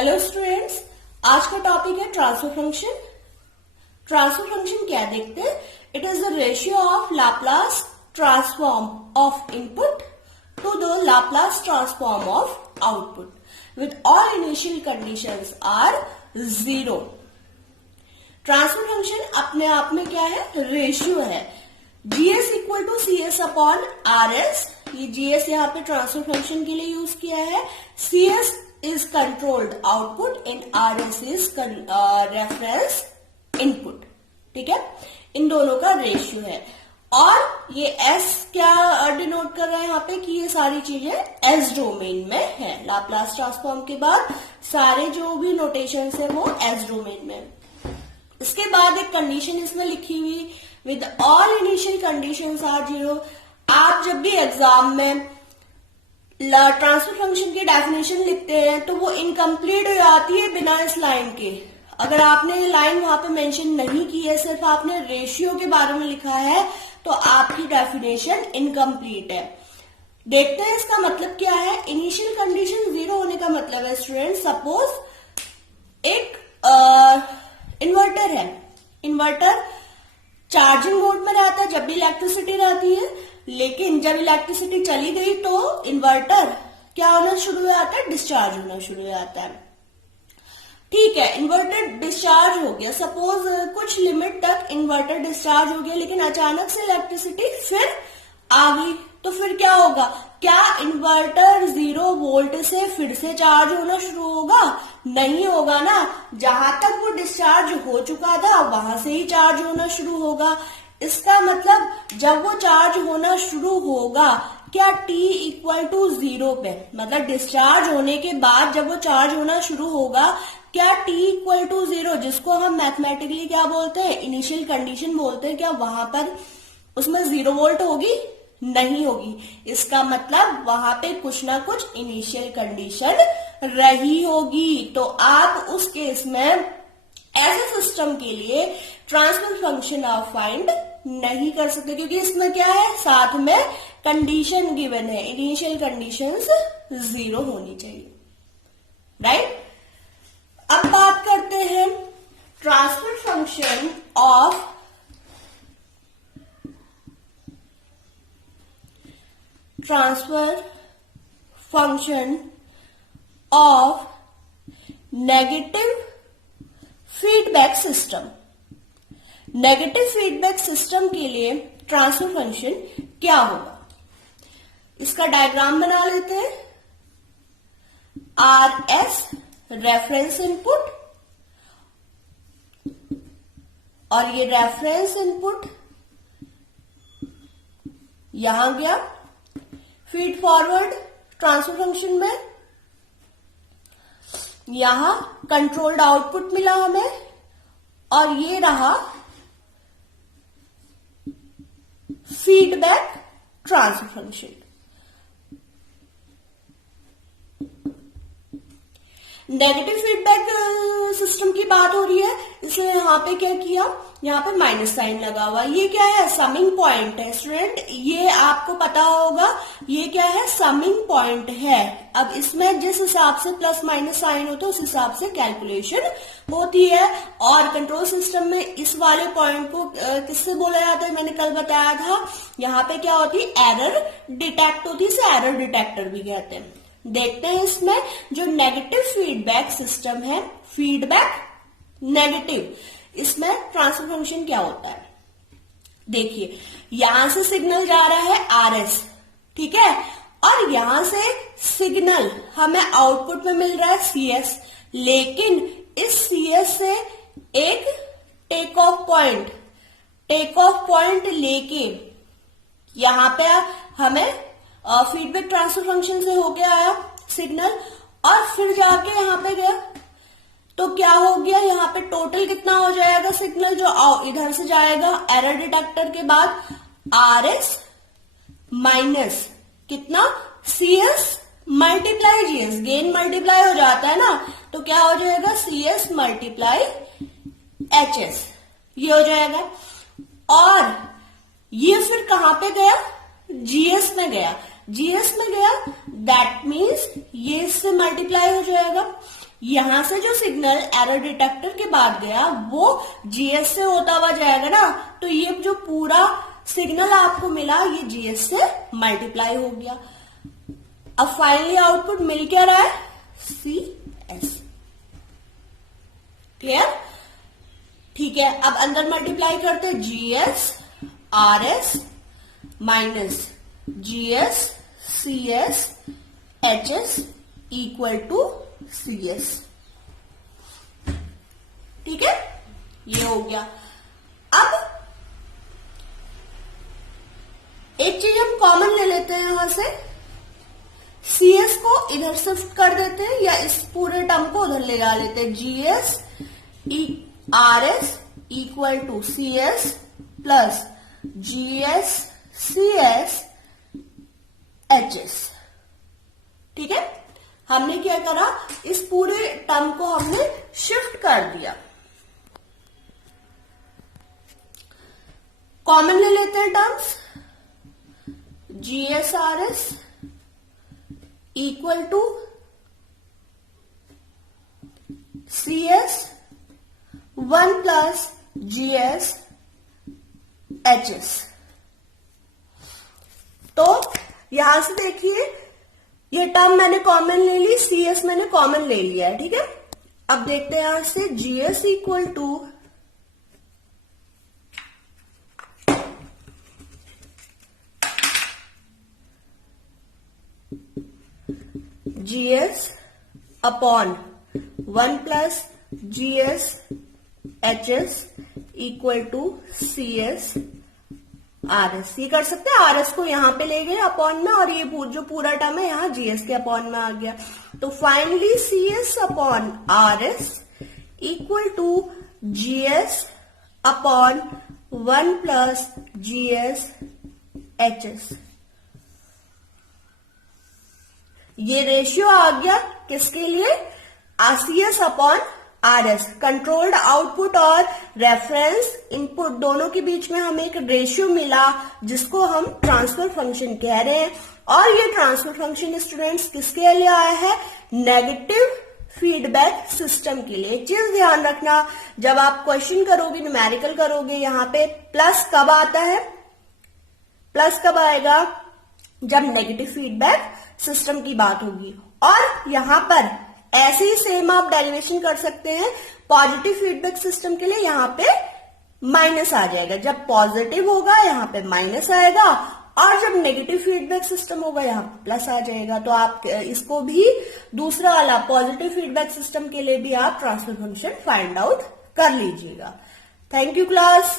Hello students, आज का topic है ट्रांसफर फंक्शन। ट्रांसफर फंक्शन क्या देखते हैं? It is the ratio of Laplace transform of input to the Laplace transform of output with all initial conditions are zero. Transfer function अपने आप में क्या है? रेशियो है। GS equal to C S upon R S. ये GS यहाँ पे transfer function के लिए यूज किया है। C S is controlled output and RS is reference input। ठीक है, इन दोनों का रेशियो है। और ये S क्या डिनोट कर रहा है यहाँ पे कि ये सारी चीजें S डोमेन में है। लाप्लास ट्रांसफॉर्म के बाद सारे जो भी नोटेशंस है वो S डोमेन में। इसके बाद एक कंडीशन इसमें लिखी हुई with all initial conditions are zero. आप जब भी एग्जाम में ट्रांसफर फंक्शन की डेफिनेशन लिखते हैं तो वो इनकम्प्लीट हो जाती है बिना इस लाइन के। अगर आपने ये लाइन वहां पे मेंशन नहीं की है, सिर्फ आपने रेशियो के बारे में लिखा है, तो आपकी डेफिनेशन इनकम्प्लीट है। देखते हैं इसका मतलब क्या है। इनिशियल कंडीशन जीरो होने का मतलब है स्टूडेंट, सपोज एक इन्वर्टर है। इन्वर्टर चार्जिंग मोड में रहता है जब भी इलेक्ट्रिसिटी रहती है, लेकिन जब इलेक्ट्रिसिटी चली गई तो इन्वर्टर क्या होना शुरू हो जाता है? डिस्चार्ज होना शुरू हो जाता है। ठीक है, इन्वर्टर डिस्चार्ज हो गया। सपोज कुछ लिमिट तक इन्वर्टर डिस्चार्ज हो गया, लेकिन अचानक से इलेक्ट्रिसिटी फिर आ गई, तो फिर क्या होगा? क्या इन्वर्टर 0 वोल्ट से फिर से चार्ज होना शुरू होगा? नहीं होगा ना। जहां तक वो डिस्चार्ज हो चुका था वहां से ही चार्ज होना शुरू होगा। इसका मतलब जब वो चार्ज होना शुरू होगा, क्या t इक्वल टू 0 पे, मतलब डिस्चार्ज होने के बाद जब वो चार्ज होना शुरू होगा, क्या t इक्वल टू 0, जिसको हम मैथमेटिकली क्या बोलते हैं? इनिशियल कंडीशन बोलते हैं, क्या वहां पर उसमें 0 वोल्ट होगी? नहीं होगी। इसका मतलब वहां पे कुछ ना कुछ इनिशियल कंडीशन रही होगी। तो आप उस केस में ऐसे सिस्टम के लिए ट्रांसफर फंक्शन आप फाइंड नहीं कर सकते, क्योंकि इसमें क्या है? साथ में कंडीशन गिवन है, इनिशियल कंडीशंस 0 होनी चाहिए, राइट। अब बात करते हैं transfer function of negative feedback system. Negative feedback system के लिए ट्रांसफर फंक्शन क्या होगा? इसका डायग्राम बना लेते हैं। RS रेफरेंस इनपुट, और ये रेफरेंस इनपुट यहां गया फीड फॉरवर्ड ट्रांसफर फंक्शन में। यहां कंट्रोल्ड आउटपुट मिला हमें, और ये रहा feedback transfer function. Negative feedback system की बात हो रही है, इसलिए यहां पे क्या किया? यहां पे माइनस साइन लगा हुआ। ये क्या है? समिंग पॉइंट है स्टूडेंट, ये आपको पता होगा। ये क्या है? समिंग पॉइंट है। अब इसमें जिस हिसाब से प्लस माइनस साइन होता है उस हिसाब से कैलकुलेशन होती है। और कंट्रोल सिस्टम में इस वाले पॉइंट को किससे बोला जाता है? मैंने कल बताया था। यहाँ पे क्या होती है? एरर डिटेक्ट होती है, इसे एरर डिटेक्टर भी कहते हैं। देखते हैं इसमें जो नेगेटिव फीडबैक सिस्टम है, फीडबैक नेगेटिव, इसमें ट्रांसफर फंक्शन क्या होता है। देखिए, यहां से सिग्नल जा रहा है RS, ठीक है, और यहां से सिग्नल हमें आउटपुट में मिल रहा है CS, लेकिन इस CS से एक टेक ऑफ पॉइंट लेके यहां पे हमें फीडबैक ट्रांसफर फंक्शन से होके आया सिग्नल, और फिर जाके यहां पे गया, तो क्या हो गया? यहाँ पे टोटल कितना हो जाएगा सिग्नल जो इधर से जाएगा एरर डिटेक्टर के बाद? RS माइनस कितना? CS multiply GS, gain multiply हो जाता है ना, तो क्या हो जाएगा? CS मल्टीप्लाई HS, ये हो जाएगा। और ये फिर कहां पे गया? GS में गया। दैट मीन्स ये इससे मल्टीप्लाई हो जाएगा। यहां से जो सिग्नल एरर डिटेक्टर के बाद गया वो जीएस से होता हुआ जाएगा ना, तो ये जो पूरा सिग्नल आपको मिला ये जीएस से मल्टीप्लाई हो गया। अब फाइनली आउटपुट मिल क्या रहा है, सी एस। क्लियर? ठीक है, अब अंदर मल्टीप्लाई करते GS R S minus GS C S H S equal to C S. ठीक है, ये हो गया। अब एक चीज हम कॉमन ले लेते हैं यहां से, सी एस को इधर शिफ्ट कर देते हैं या इस पूरे टर्म को उधर ले जा लेते हैं। GS R S equal to C S plus GS C S H S. ठीक है, हमने क्या करा, इस पूरे टर्म को हमने शिफ्ट कर दिया। कॉमन ले लेते हैं terms, GS R S equal to C S 1 plus GS H S. तो यहां से देखिए ये टर्म मैंने कॉमन ले ली, सी एस मैंने कॉमन ले लिया है। ठीक है, अब देखते हैं यहां से GS equal to GS upon 1 plus GS H S equal to C S R S. ये कर सकते हैं, आर एस को यहां पे ले गए अपॉन में, और ये जो पूरा टर्म है यहां जीएस के अपॉन में आ गया। तो finally C S upon R S equal to GS upon 1 plus GS H S. ये रेशियो आ गया किसके लिए, RCS upon RS. Controlled output और रेफरेंस इनपुट दोनों के बीच में हमें एक रेशियो मिला जिसको हम ट्रांसफर फंक्शन कह रहे हैं। और ये ट्रांसफर फंक्शन स्टूडेंट्स किसके लिए आया है, नेगेटिव फीडबैक सिस्टम के लिए। एक चीज ध्यान रखना, जब आप क्वेश्चन करोगे, न्यूमेरिकल करोगे, यहाँ पे प्लस कब आता है, प्लस कब आएगा, जब नेगेटिव फीडबैक सिस्टम की बात होगी। और यहां पर ऐसे ही सेम आप डेरिवेशन कर सकते हैं, पॉजिटिव फीडबैक सिस्टम के लिए यहां पे माइनस आ जाएगा, जब पॉजिटिव होगा यहां पे माइनस आएगा, और जब नेगेटिव फीडबैक सिस्टम होगा यहां पे प्लस आ जाएगा। तो आप इसको भी दूसरा वाला पॉजिटिव फीडबैक सिस्टम के लिए भी आप ट्रांसफर फंक्शन फाइंड आउट कर लीजिएगा। Thank you class.